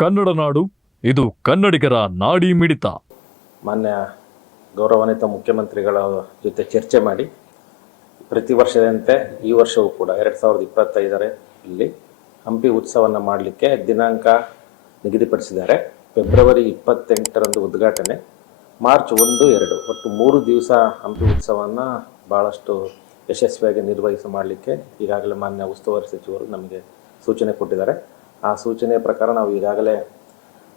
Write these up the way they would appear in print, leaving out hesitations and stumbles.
ಕನ್ನಡ ನಾಡು, ಇದು ಕನ್ನಡಿಗರ ನಾಡಿ ಮಿಡಿತ. ಮಾನ್ಯ ಗೌರವಾನ್ವಿತ ಮುಖ್ಯಮಂತ್ರಿಗಳ ಜೊತೆ ಚರ್ಚೆ ಮಾಡಿ ಪ್ರತಿ ವರ್ಷದಂತೆ ಈ ವರ್ಷವೂ ಕೂಡ 2025ರಲ್ಲಿ ಹಂಪಿ ಉತ್ಸವವನ್ನು ಮಾಡಲಿಕ್ಕೆ ದಿನಾಂಕ ನಿಗದಿಪಡಿಸಿದ್ದಾರೆ. ಫೆಬ್ರವರಿ 28ರಂದು ಉದ್ಘಾಟನೆ, ಮಾರ್ಚ್ 1, 2 ಒಟ್ಟು 3 ದಿವಸ ಹಂಪಿ ಉತ್ಸವವನ್ನು ಭಾಳಷ್ಟು ಯಶಸ್ವಿಯಾಗಿ ಮಾಡಲಿಕ್ಕೆ ಈಗಾಗಲೇ ಮಾನ್ಯ ಉಸ್ತುವಾರಿ ಸಚಿವರು ನಮಗೆ ಸೂಚನೆ ಕೊಟ್ಟಿದ್ದಾರೆ. ಆ ಸೂಚನೆಯ ಪ್ರಕಾರ ನಾವು ಈಗಾಗಲೇ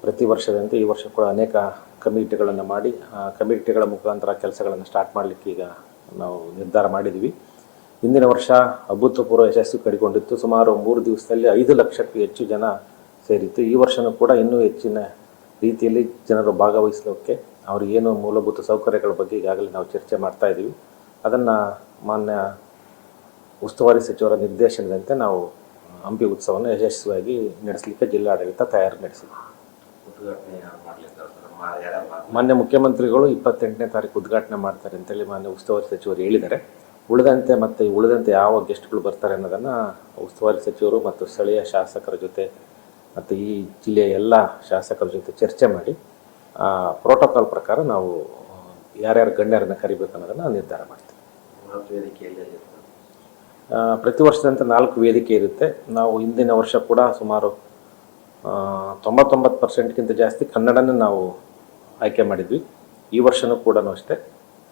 ಪ್ರತಿ ವರ್ಷದಂತೆ ಈ ವರ್ಷ ಕೂಡ ಅನೇಕ ಕಮಿಟಿಗಳನ್ನು ಮಾಡಿ ಆ ಕಮಿಟಿಗಳ ಮುಖಾಂತರ ಕೆಲಸಗಳನ್ನು ಸ್ಟಾರ್ಟ್ ಮಾಡಲಿಕ್ಕೆ ಈಗ ನಾವು ನಿರ್ಧಾರ ಮಾಡಿದ್ದೀವಿ. ಹಿಂದಿನ ವರ್ಷ ಅಭೂತಪೂರ್ವ ಯಶಸ್ಸು ಕಡಿಕೊಂಡಿತ್ತು. ಸುಮಾರು 3 ದಿವಸದಲ್ಲಿ 5 ಲಕ್ಷಕ್ಕೂ ಹೆಚ್ಚು ಜನ ಸೇರಿತ್ತು. ಈ ವರ್ಷವೂ ಕೂಡ ಇನ್ನೂ ಹೆಚ್ಚಿನ ರೀತಿಯಲ್ಲಿ ಜನರು ಭಾಗವಹಿಸಲಿಕ್ಕೆ ಅವರಿಗೇನು ಮೂಲಭೂತ ಸೌಕರ್ಯಗಳ ಬಗ್ಗೆ ಈಗಾಗಲೇ ನಾವು ಚರ್ಚೆ ಮಾಡ್ತಾ ಇದ್ದೀವಿ. ಅದನ್ನು ಮಾನ್ಯ ಉಸ್ತುವಾರಿ ಸಚಿವರ ನಿರ್ದೇಶನದಂತೆ ನಾವು ಹಂಪಿ ಉತ್ಸವವನ್ನು ಯಶಸ್ವಿಯಾಗಿ ನಡೆಸಲಿಕ್ಕೆ ಜಿಲ್ಲಾಡಳಿತ ತಯಾರಿ ನಡೆಸಿದೆ. ಮಾನ್ಯ ಮುಖ್ಯಮಂತ್ರಿಗಳು 28ನೇ ತಾರೀಕು ಉದ್ಘಾಟನೆ ಮಾಡ್ತಾರೆ ಅಂತೇಳಿ ಮಾನ್ಯ ಉಸ್ತುವಾರಿ ಸಚಿವರು ಹೇಳಿದ್ದಾರೆ. ಉಳಿದಂತೆ ಯಾವ ಗೆಸ್ಟ್ಗಳು ಬರ್ತಾರೆ ಅನ್ನೋದನ್ನು ಉಸ್ತುವಾರಿ ಸಚಿವರು ಮತ್ತು ಸ್ಥಳೀಯ ಶಾಸಕರ ಜೊತೆ ಮತ್ತು ಈ ಜಿಲ್ಲೆಯ ಎಲ್ಲ ಶಾಸಕರ ಜೊತೆ ಚರ್ಚೆ ಮಾಡಿ ಪ್ರೋಟೋಕಾಲ್ ಪ್ರಕಾರ ನಾವು ಯಾರ್ಯಾರು ಗಣ್ಯರನ್ನು ಕರಿಬೇಕು ಅನ್ನೋದನ್ನು ನಿರ್ಧಾರ ಮಾಡ್ತೀವಿ. ಪ್ರತಿ ವರ್ಷದಂತೆ 4 ವೇದಿಕೆ ಇರುತ್ತೆ. ನಾವು ಹಿಂದಿನ ವರ್ಷ ಕೂಡ ಸುಮಾರು 99% ಜಾಸ್ತಿ ಕನ್ನಡನೇ ನಾವು ಆಯ್ಕೆ ಮಾಡಿದ್ವಿ. ಈ ವರ್ಷವೂ ಕೂಡ ಅಷ್ಟೇ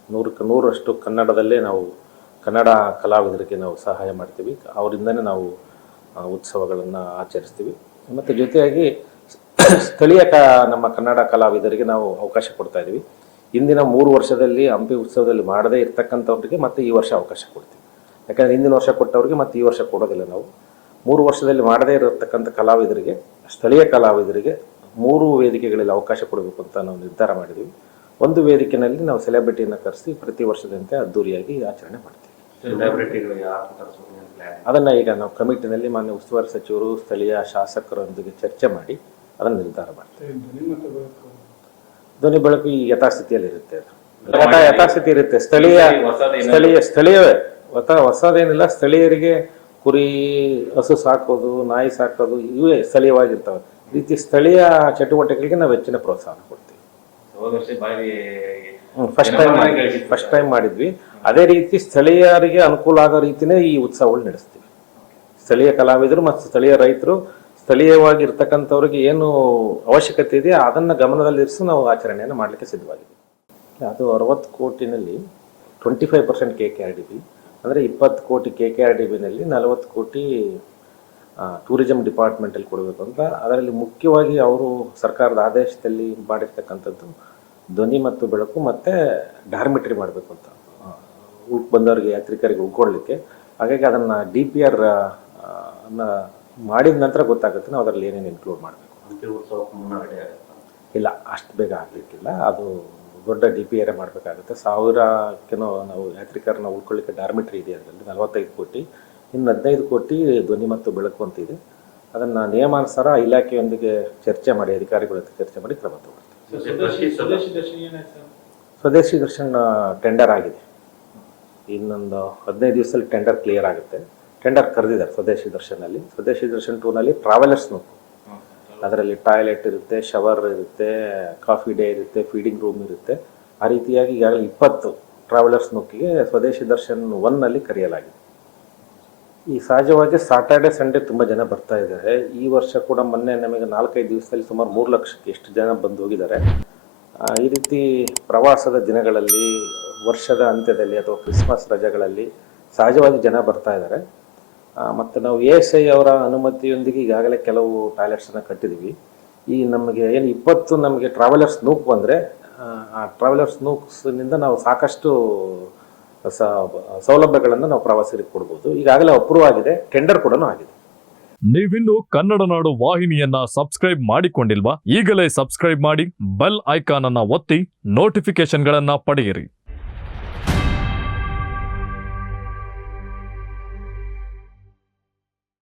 100ಕ್ಕೆ 100ರಷ್ಟು ಕನ್ನಡದಲ್ಲೇ ನಾವು ಕನ್ನಡ ಕಲಾವಿದರಿಗೆ ನಾವು ಸಹಾಯ ಮಾಡ್ತೀವಿ. ಅವರಿಂದನೇ ನಾವು ಉತ್ಸವಗಳನ್ನು ಆಚರಿಸ್ತೀವಿ. ಮತ್ತು ಜೊತೆಯಾಗಿ ಸ್ಥಳೀಯ ನಮ್ಮ ಕನ್ನಡ ಕಲಾವಿದರಿಗೆ ನಾವು ಅವಕಾಶ ಕೊಡ್ತಾ ಇದ್ದೀವಿ. ಹಿಂದಿನ 3 ವರ್ಷದಲ್ಲಿ ಹಂಪಿ ಉತ್ಸವದಲ್ಲಿ ಮಾಡದೇ ಇರ್ತಕ್ಕಂಥವ್ರಿಗೆ ಮತ್ತು ಈ ವರ್ಷ ಅವಕಾಶ ಕೊಡ್ತೀವಿ. ಯಾಕಂದರೆ ಹಿಂದಿನ ವರ್ಷ ಕೊಟ್ಟವ್ರಿಗೆ ಮತ್ತು ಈ ವರ್ಷ ಕೊಡೋದಿಲ್ಲ. ನಾವು 3 ವರ್ಷದಲ್ಲಿ ಮಾಡದೇ ಇರತಕ್ಕಂಥ ಕಲಾವಿದರಿಗೆ, ಸ್ಥಳೀಯ ಕಲಾವಿದರಿಗೆ 3 ವೇದಿಕೆಗಳಲ್ಲಿ ಅವಕಾಶ ಕೊಡಬೇಕು ಅಂತ ನಾವು ನಿರ್ಧಾರ ಮಾಡಿದ್ದೀವಿ. ಒಂದು ವೇದಿಕೆಯಲ್ಲಿ ನಾವು ಸೆಲೆಬ್ರಿಟಿಯನ್ನು ಕರೆಸಿ ಪ್ರತಿ ವರ್ಷದಂತೆ ಅದ್ದೂರಿಯಾಗಿ ಆಚರಣೆ ಮಾಡ್ತೀವಿ. ಅದನ್ನು ಈಗ ನಾವು ಕಮಿಟಿನಲ್ಲಿ ಮಾನ್ಯ ಉಸ್ತುವಾರಿ ಸಚಿವರು ಸ್ಥಳೀಯ ಶಾಸಕರೊಂದಿಗೆ ಚರ್ಚೆ ಮಾಡಿ ಅದನ್ನು ನಿರ್ಧಾರ ಮಾಡ್ತೀವಿ. ಧ್ವನಿ ಬೆಳಕು ಈ ಯಥಾಸ್ಥಿತಿಯಲ್ಲಿ ಇರುತ್ತೆ. ಯಥಾಸ್ಥಿತಿ ಇರುತ್ತೆ. ಸ್ಥಳೀಯವೇ ಹೊಸದೇನಿಲ್ಲ. ಸ್ಥಳೀಯರಿಗೆ ಕುರಿ, ಹಸು ಸಾಕೋದು, ನಾಯಿ ಸಾಕೋದು ಇವೇ ಸ್ಥಳೀಯವಾಗಿರ್ತವೆ. ರೀತಿ ಸ್ಥಳೀಯ ಚಟುವಟಿಕೆಗಳಿಗೆ ನಾವು ಹೆಚ್ಚಿನ ಪ್ರೋತ್ಸಾಹ ಕೊಡ್ತೀವಿ. ಫಸ್ಟ್ ಟೈಮ್ ಮಾಡಿದ್ವಿ. ಅದೇ ರೀತಿ ಸ್ಥಳೀಯರಿಗೆ ಅನುಕೂಲ ಆಗೋ ರೀತಿಯೇ ಈ ಉತ್ಸವಗಳು ನಡೆಸ್ತೀವಿ. ಸ್ಥಳೀಯ ಕಲಾವಿದರು ಮತ್ತು ಸ್ಥಳೀಯ ರೈತರು, ಸ್ಥಳೀಯವಾಗಿರ್ತಕ್ಕಂಥವ್ರಿಗೆ ಏನು ಅವಶ್ಯಕತೆ ಇದೆ ಅದನ್ನು ಗಮನದಲ್ಲಿರಿಸಿ ನಾವು ಆಚರಣೆಯನ್ನು ಮಾಡಲಿಕ್ಕೆ ಸಿದ್ಧವಾಗಿದ್ದೀವಿ. ಅದು 60 ಕೋಟಿನಲ್ಲಿ 25% KKRDB, ಅಂದರೆ 20 ಕೋಟಿ KKRDBನಲ್ಲಿ 40 ಕೋಟಿ ಟೂರಿಸಂ ಡಿಪಾರ್ಟ್ಮೆಂಟಲ್ಲಿ ಕೊಡಬೇಕು ಅಂತ. ಅದರಲ್ಲಿ ಮುಖ್ಯವಾಗಿ ಅವರು ಸರ್ಕಾರದ ಆದೇಶದಲ್ಲಿ ಮಾಡಿರ್ತಕ್ಕಂಥದ್ದು ಧ್ವನಿ ಮತ್ತು ಬೆಳಕು ಮತ್ತು ಡಾರ್ಮಿಟ್ರಿ ಮಾಡಬೇಕು ಅಂತ ಬಂದವರಿಗೆ, ಯಾತ್ರಿಕರಿಗೆ ಉಳ್ಕೊಳ್ಳಿಕ್ಕೆ. ಹಾಗಾಗಿ ಅದನ್ನು DPR ಮಾಡಿದ ನಂತರ ಗೊತ್ತಾಗುತ್ತೆ ನಾವು ಅದರಲ್ಲಿ ಏನೇನು ಇನ್ಕ್ಲೂಡ್ ಮಾಡಬೇಕು. ಇಲ್ಲ, ಅಷ್ಟು ಬೇಗ ಆಗಲಿಕ್ಕಿಲ್ಲ. ಅದು ದೊಡ್ಡ DPR ಮಾಡಬೇಕಾಗುತ್ತೆ. 1000ಕ್ಕೇನೋ ನಾವು ಯಾತ್ರಿಕರನ್ನ ಉಳ್ಕೊಳ್ಳಿಕ್ಕೆ ಡಾರ್ಮಿಟ್ರಿ ಇದೆ. ಅದರಲ್ಲಿ 45 ಕೋಟಿ, ಇನ್ನು 15 ಕೋಟಿ ಧ್ವನಿ ಮತ್ತು ಬೆಳಕು ಅಂತ ಇದೆ. ಅದನ್ನು ನಿಯಮಾನುಸಾರ ಇಲಾಖೆಯೊಂದಿಗೆ ಚರ್ಚೆ ಮಾಡಿ, ಅಧಿಕಾರಿಗಳ ಜೊತೆ ಚರ್ಚೆ ಮಾಡಿ ಕ್ರಮ ತಗೊಳ್ತೀವಿ. ಸ್ವದೇಶಿ ದರ್ಶನ್ ಟೆಂಡರ್ ಆಗಿದೆ. ಇನ್ನೊಂದು 15 ದಿವಸದಲ್ಲಿ ಟೆಂಡರ್ ಕ್ಲಿಯರ್ ಆಗುತ್ತೆ. ಟೆಂಡರ್ ಕರೆದಿದ್ದಾರೆ ಸ್ವದೇಶಿ ದರ್ಶನಲ್ಲಿ. ಸ್ವದೇಶಿ ದರ್ಶನ್ 2ನಲ್ಲಿ ಟ್ರಾವೆಲರ್ಸ್ ನೋಕು, ಅದರಲ್ಲಿ ಟಾಯ್ಲೆಟ್ ಇರುತ್ತೆ, ಶವರ್ ಇರುತ್ತೆ, ಕಾಫಿ ಡೇ ಇರುತ್ತೆ, ಫೀಡಿಂಗ್ ರೂಮ್ ಇರುತ್ತೆ. ಆ ರೀತಿಯಾಗಿ ಈಗಾಗಲೇ 20 ಟ್ರಾವೆಲರ್ಸ್ ನೋಕಿಗೆ ಸ್ವದೇಶಿ ದರ್ಶನ್ 1ನಲ್ಲಿ ಕರೆಯಲಾಗಿದೆ. ಈ ಸಹಜವಾಗಿ ಸಾಟರ್ಡೆ ಸಂಡೇ ತುಂಬ ಜನ ಬರ್ತಾ ಇದ್ದಾರೆ. ಈ ವರ್ಷ ಕೂಡ ಮೊನ್ನೆ ನಮಗೆ 4-5 ದಿವಸದಲ್ಲಿ ಸುಮಾರು 3 ಲಕ್ಷಕ್ಕೆ ಎಷ್ಟು ಜನ ಬಂದು ಹೋಗಿದ್ದಾರೆ. ಈ ರೀತಿ ಪ್ರವಾಸದ ದಿನಗಳಲ್ಲಿ, ವರ್ಷದ ಅಂತ್ಯದಲ್ಲಿ ಅಥವಾ ಕ್ರಿಸ್ಮಸ್ ರಜೆಗಳಲ್ಲಿ ಸಹಜವಾಗಿ ಜನ ಬರ್ತಾ ಇದ್ದಾರೆ. ಮತ್ತು ನಾವು ASI ಅವರ ಅನುಮತಿಯೊಂದಿಗೆ ಈಗಾಗಲೇ ಕೆಲವು ಟಾಯ್ಲೆಟ್ಸನ್ನು ಕಟ್ಟಿದ್ದೀವಿ. ಈ ನಮಗೆ ಏನು 20 ನಮಗೆ ಟ್ರಾವೆಲರ್ಸ್ ನೂಕ್ ಬಂದರೆ ಆ ಟ್ರಾವೆಲರ್ಸ್ ನೂಕ್ಸ್ನಿಂದ ನಾವು ಸಾಕಷ್ಟು ಸೌಲಭ್ಯಗಳನ್ನು ನಾವು ಪ್ರವಾಸಿಗರಿಗೆ ಕೊಡ್ಬೋದು. ಈಗಾಗಲೇ ಅಪ್ರೂವ್ ಆಗಿದೆ, ಟೆಂಡರ್ ಕೂಡ ಆಗಿದೆ. ನೀವಿನ್ನು ಕನ್ನಡ ನಾಡು ವಾಹಿನಿಯನ್ನ ಸಬ್ಸ್ಕ್ರೈಬ್ ಮಾಡಿಕೊಂಡಿಲ್ವಾ? ಈಗಲೇ ಸಬ್ಸ್ಕ್ರೈಬ್ ಮಾಡಿ, ಬೆಲ್ ಐಕಾನ್ ಅನ್ನ ಒತ್ತಿ ನೋಟಿಫಿಕೇಶನ್ಗಳನ್ನ ಪಡೆಯಿರಿ.